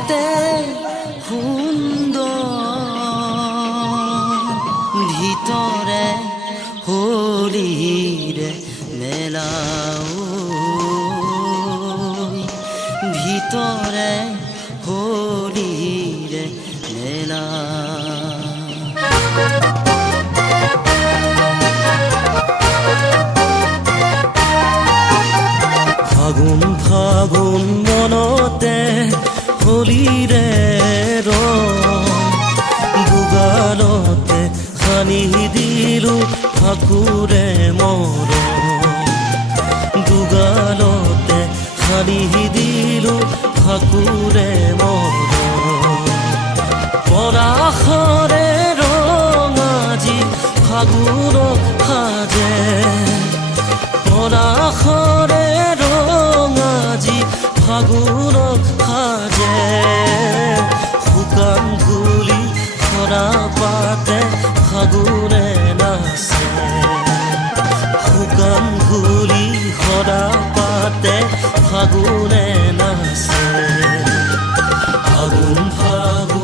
দেখাতে সুন্দর ভিতরে হোলির মেলা ভিতরে হোলির মেলা ফাগুন ফাগুন মনতে হোলিৰে ৰং দুগালতে সানি দিলো ফাকুৰে মৰম দুগালতে সানি দিলো ফাকুৰে মৰম পৰাশৰে ৰং আজি ফাগুন সাজে পৰাশৰে ফাগুন সাজে শুকান ধূলি সৰা পাতে ফাগুনে নাচে শুকান ধূলি সৰা পাতে ফাগুনে নাচে ফাগুন ফাগুন